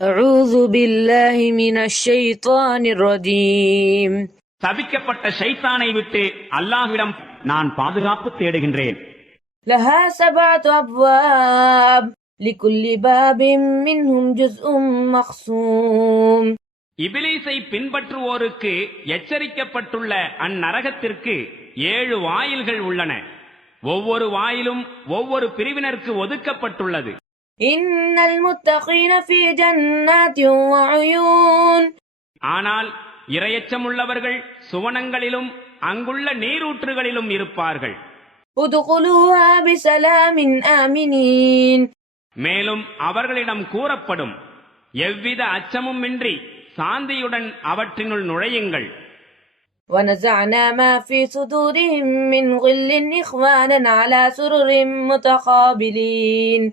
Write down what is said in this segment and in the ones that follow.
أعوذ بالله من الشيطان الرجيم சபிக்கப்பட்ட ஷைத்தானை விட்டு அல்லாஹ்விடம் நான் பாதுகாப்பு தேடுகின்றேன். لها 7 أبواب لكل باب منهم جزء مقسوم இபிலீஸை பின்பற்றுவோருக்கு எச்சரிக்கப்பட்டுள்ள அந்நரகத்திற்கு 7 வாயில்கள் உள்ளன. ஒவ்வொரு வாயிலும் ஒவ்வொரு பிரிவினருக்கு ஒதுக்கப்பட்டுள்ளது. إن المتقين في جنات وعيون ஆனால் இரையச்சமுள்ளவர்கள் சுவனங்களிலும் அங்குள்ள நீரூற்றுகளிலும் இருப்பார்கள். ادخلوها بسلام آمنين மேலும் அவர்களிடம் கூறப்படும், எவ்வித அச்சமுமின்றி சாந்தியுடன் அவற்றினுள் நுழையுங்கள். ونزعنا ما في صدورهم من غل إخوانا على سرر متقابلين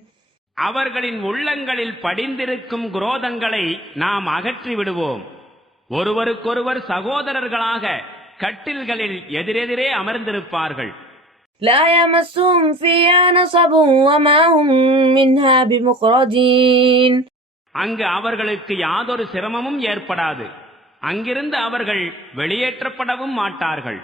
அவர்களின் உள்ளங்களில் படிந்திருக்கும் குரோதங்களை நாம் அகற்றி விடுவோம். ஒருவருக்கொருவர் சகோதரர்களாக கட்டில்களில் எதிரெதிரே அமர்ந்திருப்பார்கள். لا يمسهم فيها نصب وما هم منها بمخرجين அங்கு அவர்களுக்கு யாதொரு சிரமமும் ஏற்படாது. அங்கிருந்து அவர்கள் வெளியேற்றப்படவும் மாட்டார்கள்.